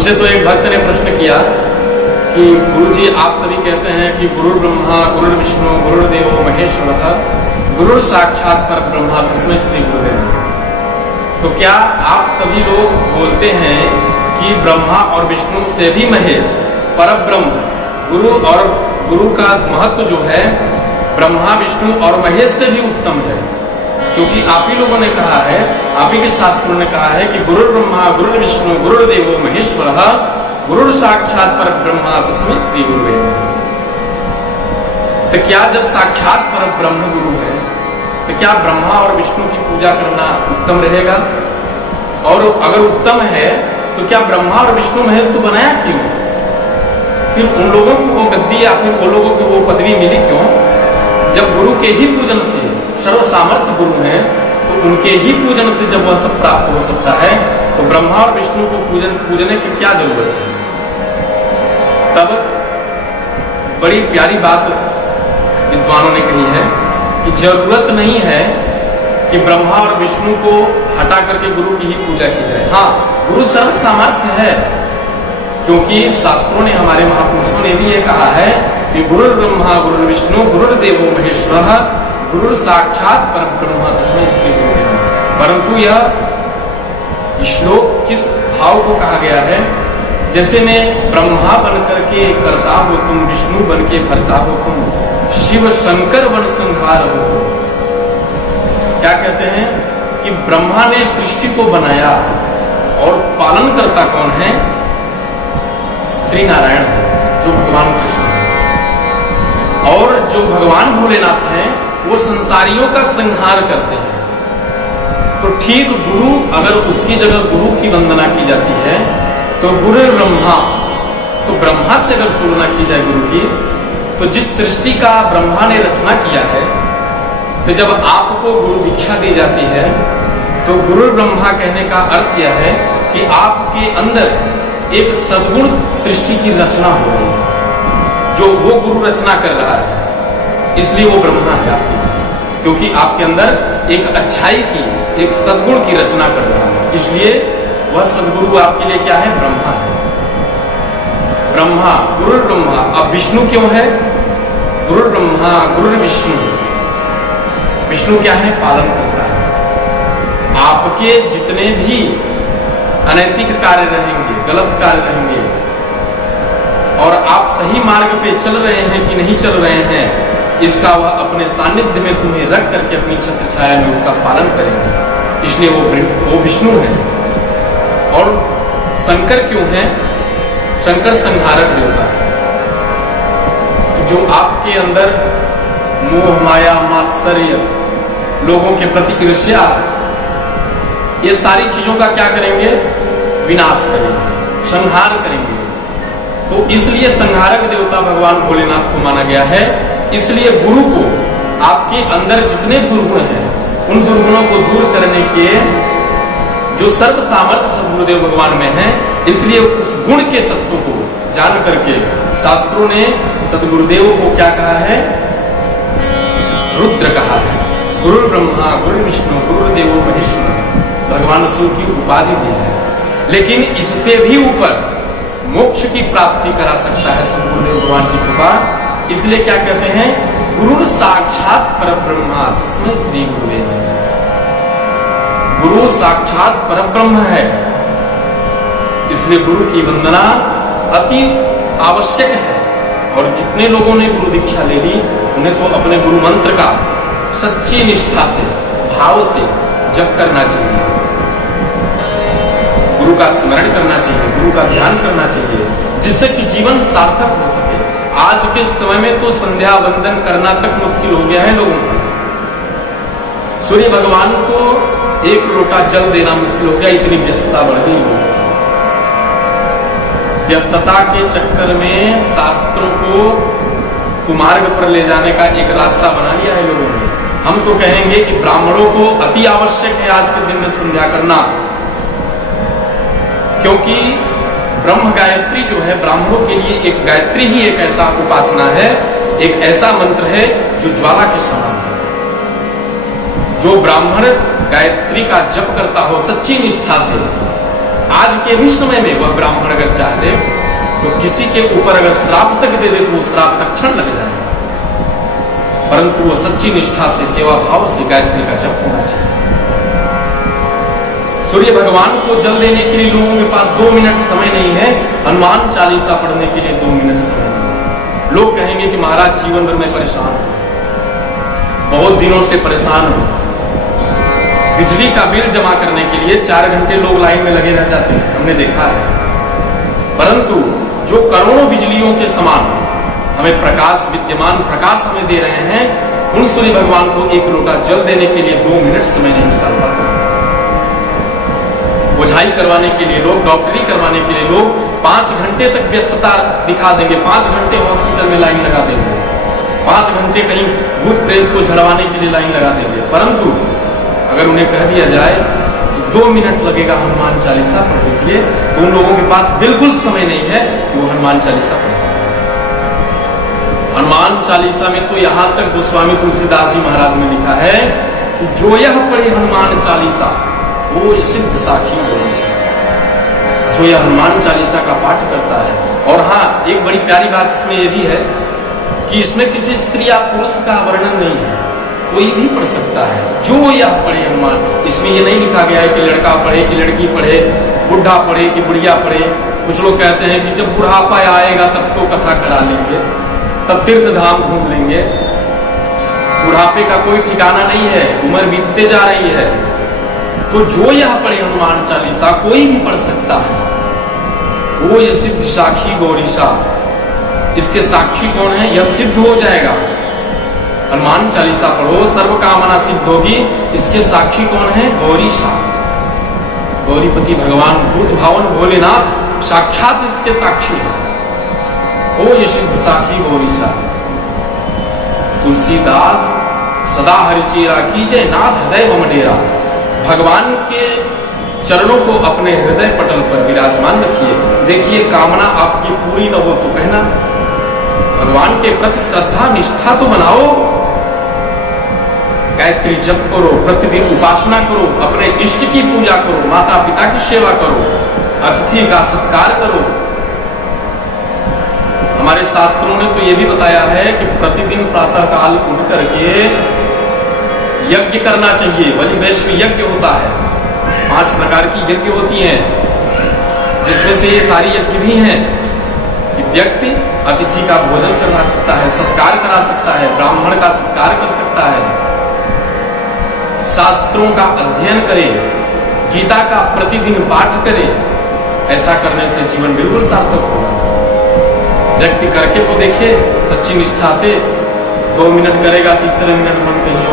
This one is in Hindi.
उसे तो एक भक्त ने प्रश्न किया कि गुरुजी आप सभी कहते हैं कि गुरु ब्रह्मा गुरु विष्णु गुरुदेव महेश्वर गुरु साक्षात पर ब्रह्मा तस्मै श्री गुरुदेव। तो क्या आप सभी लोग बोलते हैं कि ब्रह्मा और विष्णु से भी महेश परब्रह्म गुरु और गुरु का महत्व जो है ब्रह्मा विष्णु और महेश से भी उत्तम है, क्योंकि आप ही लोगों ने कहा है, आप ही के शास्त्रों ने कहा है कि गुरु ब्रह्मा गुरु विष्णु गुरुदेव महेश्वर गुरु साक्षात पर ब्रह्मा तस्मै श्री गुरुदेव। तो क्या जब साक्षात पर ब्रह्म गुरु है तो क्या ब्रह्मा और विष्णु की पूजा करना उत्तम रहेगा? और अगर उत्तम है तो क्या ब्रह्मा और विष्णु महेश को बनाया क्यों? फिर उन लोगों को वो गद्दी या फिर उन लोगों को वो पदवी मिली क्यों? जब गुरु के ही पूजन से सर्व सामर्थ्य गुरु हैं तो उनके ही पूजन से जब वह सब प्राप्त हो सकता है तो ब्रह्मा और विष्णु को पूजने की क्या जरूरत है? तब बड़ी प्यारी बात विद्वानों ने कही है कि जरूरत नहीं है कि ब्रह्मा और विष्णु को हटा करके गुरु की ही पूजा की जाए। हाँ, गुरु सर्व सामर्थ्य है, क्योंकि शास्त्रों ने हमारे महापुरुषों ने भी ये कहा है कि गुरु ब्रह्मा गुरु विष्णु गुरुदेव महेश्वर गुरु साक्षात पर ब्रह्मा तस्मै श्री गुरुदेव। परंतु यह श्लोक किस भाव को कहा गया है? जैसे मैं ब्रह्मा बन करके करता हो तुम, विष्णु बन के भरता हो तुम, शिव शंकर वन संहार हो। क्या कहते हैं कि ब्रह्मा ने सृष्टि को बनाया और पालन करता कौन है? श्री नारायण है, जो भगवान कृष्ण है। और जो भगवान भोलेनाथ हैं वो संसारियों का संहार करते हैं। तो ठीक गुरु, अगर उसकी जगह गुरु की वंदना की जाती है तो गुरु ब्रह्मा, तो ब्रह्मा से अगर तुलना की जाए गुरु की, तो जिस सृष्टि का ब्रह्मा ने रचना किया है, तो जब आपको गुरु दीक्षा दी जाती है तो गुरु ब्रह्मा कहने का अर्थ यह है कि आपके अंदर एक सद्गुण सृष्टि की रचना हो रही है, जो वो गुरु रचना कर रहा है, इसलिए वो ब्रह्मा है आपके लिए, क्योंकि आपके अंदर एक अच्छाई की, एक सद्गुण की रचना कर रहा है, इसलिए वह सद्गुरु आपके लिए क्या है? ब्रह्मा है। ब्रह्मा गुरु ब्रह्मा। अब विष्णु क्यों है? गुरु ब्रह्मा गुरु विष्णु। विष्णु क्या है? पालन करता है। आपके जितने भी अनैतिक कार्य रहेंगे, गलत कार्य रहेंगे, और आप सही मार्ग पे चल रहे हैं कि नहीं चल रहे हैं, इसका वह अपने सानिध्य में तुम्हें रख करके अपनी छत्र छाया में उसका पालन करेंगे, इसलिए वो विष्णु है। और शंकर क्यों है? शंकर संहारक देवता है। तो जो आपके अंदर मोह माया मात्सर्य, लोगों के प्रति ईर्ष्या, ये सारी चीजों का क्या करेंगे? विनाश करेंगे, संहार करेंगे। तो इसलिए संहारक देवता भगवान भोलेनाथ को माना गया है। इसलिए गुरु को, आपके अंदर जितने दुर्गुण हैं उन दुर्गुणों को दूर करने के जो सर्व सामर्थ्य सद्गुरुदेव भगवान में है, इसलिए उस गुण के तत्व को जान करके शास्त्रों ने सद्गुरुदेव को क्या कहा है? रुद्र कहा है। गुरु ब्रह्मा गुरु विष्णु गुरुदेव महेश्वर, भगवान शिव की उपाधि दी है। लेकिन इससे भी ऊपर मोक्ष की प्राप्ति करा सकता है सद्गुरुदेव भगवान की कृपा, इसलिए क्या कहते हैं? गुरु साक्षात परब्रह्मा तस्मै श्री गुरुदेव। गुरु साक्षात परब्रह्म है, इसलिए गुरु की वंदना अति आवश्यक है। और जितने लोगों ने गुरु दीक्षा ले ली उन्हें तो अपने गुरु मंत्र का सच्ची निष्ठा से, भाव से जप करना चाहिए, गुरु का स्मरण करना चाहिए, गुरु का ध्यान करना चाहिए, जिससे कि जीवन सार्थक हो सके। आज के समय में तो संध्या वंदन करना तक मुश्किल हो गया है लोगों को। सूर्य भगवान को एक लोटा जल देना मुश्किल हो गया, इतनी व्यस्तता बढ़ गई है। व्यस्तता के चक्कर में शास्त्रों को कुमार्ग पर ले जाने का एक रास्ता बना लिया है लोगों ने। हम तो कहेंगे कि ब्राह्मणों को अति आवश्यक है आज के दिन में संध्या करना, क्योंकि ब्रह्म गायत्री जो है ब्राह्मणों के लिए, एक गायत्री ही एक ऐसा उपासना है, एक ऐसा मंत्र है जो ज्वाला के समान है। जो ब्राह्मण गायत्री का जप करता हो सच्ची निष्ठा से, आज के भी समय में वह ब्राह्मण अगर चाहे तो किसी के ऊपर अगर श्राप तक दे दे तो वो श्राप तक्षण लग जाएगा, परंतु वो सच्ची निष्ठा से, सेवा भाव से गायत्री का जप होना चाहिए। सूर्य भगवान को जल देने के लिए लोगों के पास 2 मिनट समय नहीं है, हनुमान चालीसा पढ़ने के लिए 2 मिनट समय नहीं है। लोग कहेंगे कि महाराज जीवन भर में परेशान हूं, बहुत दिनों से परेशान हूं। बिजली का बिल जमा करने के लिए 4 घंटे लोग लाइन में लगे रह जाते हैं, हमने देखा है। परंतु जो करोड़ों बिजलियों के समान हमें प्रकाश, विद्यमान प्रकाश हमें दे रहे हैं, उन सूर्य भगवान को 1 लोटा जल देने के लिए 2 मिनट समय नहीं निकाल पाते। बुझाई करवाने के लिए लोग, डॉक्टरी करवाने के लिए लोग 5 घंटे तक व्यस्तता दिखा देंगे, 5 घंटे हॉस्पिटल में लाइन लगा देंगे, 5 घंटे कहीं भूत प्रेत को झड़वाने के लिए लाइन लगा देंगे। परंतु अगर उन्हें कह दिया जाए कि 2 मिनट लगेगा हनुमान चालीसा पढ़ लीजिए, तो उन लोगों के पास बिल्कुल समय नहीं है कि वो हनुमान चालीसा पढ़ सके। हनुमान चालीसा में तो यहां तक गोस्वामी तुलसीदास जी महाराज ने लिखा है कि जो यह पढ़े हनुमान चालीसा वो सिद्ध साखी होगी। जो यह हनुमान चालीसा का पाठ करता है, और हाँ, एक बड़ी प्यारी बात इसमें यह भी है कि इसमें किसी स्त्री या पुरुष का वर्णन नहीं है, कोई भी पढ़ सकता है। जो यह पढ़े हनुमान, इसमें यह नहीं लिखा गया है कि लड़का पढ़े कि लड़की पढ़े, बुढ़ा पढ़े कि बुढ़िया पढ़े। कुछ लोग कहते हैं कि जब बुढ़ापा आएगा तब तो कथा करा लेंगे, तब तीर्थ धाम घूम लेंगे। बुढ़ापे का कोई ठिकाना नहीं है, उम्र बीतते जा रही है। तो जो यह पढ़े हनुमान चालीसा, कोई भी पढ़ सकता है। वो ये सिद्ध साखी गौरीशा, इसके साक्षी कौन है? यह सिद्ध हो जाएगा। हनुमान चालीसा पढ़ो, सर्व कामना सिद्ध होगी। इसके साक्षी कौन है? गौरीशा, गौरीपति भगवान, भूत भावन भोलेनाथ साक्षात इसके साक्षी है। ओ ये सिद्ध साखी गौरीशा। तुलसीदास सदा हरिचेरा कीजे नाथ हृदय मम डेरा। भगवान के चरणों को अपने हृदय पटल पर विराजमान रखिए। देखिए, कामना आपकी पूरी न हो तो कहना, भगवान के प्रति श्रद्धा निष्ठा तो बनाओ। गायत्री जप करो, प्रतिदिन उपासना करो, अपने इष्ट की पूजा करो, माता पिता की सेवा करो, अतिथि का सत्कार करो। हमारे शास्त्रों ने तो यह भी बताया है कि प्रतिदिन प्रातः काल उठ करके यज्ञ करना चाहिए। बलि वैश्व यज्ञ होता है, 5 प्रकार की यज्ञ होती हैं, जिसमें से ये सारी यज्ञ भी हैं कि व्यक्ति अतिथि का भोजन करा सकता है, सत्कार करा सकता है, ब्राह्मण का सत्कार कर सकता है, शास्त्रों का अध्ययन करे, गीता का प्रतिदिन पाठ करे। ऐसा करने से जीवन बिल्कुल सार्थक होगा। व्यक्ति करके तो देखे सच्ची निष्ठा से, 2 मिनट करेगा, तीसरे मिनट मन कहीं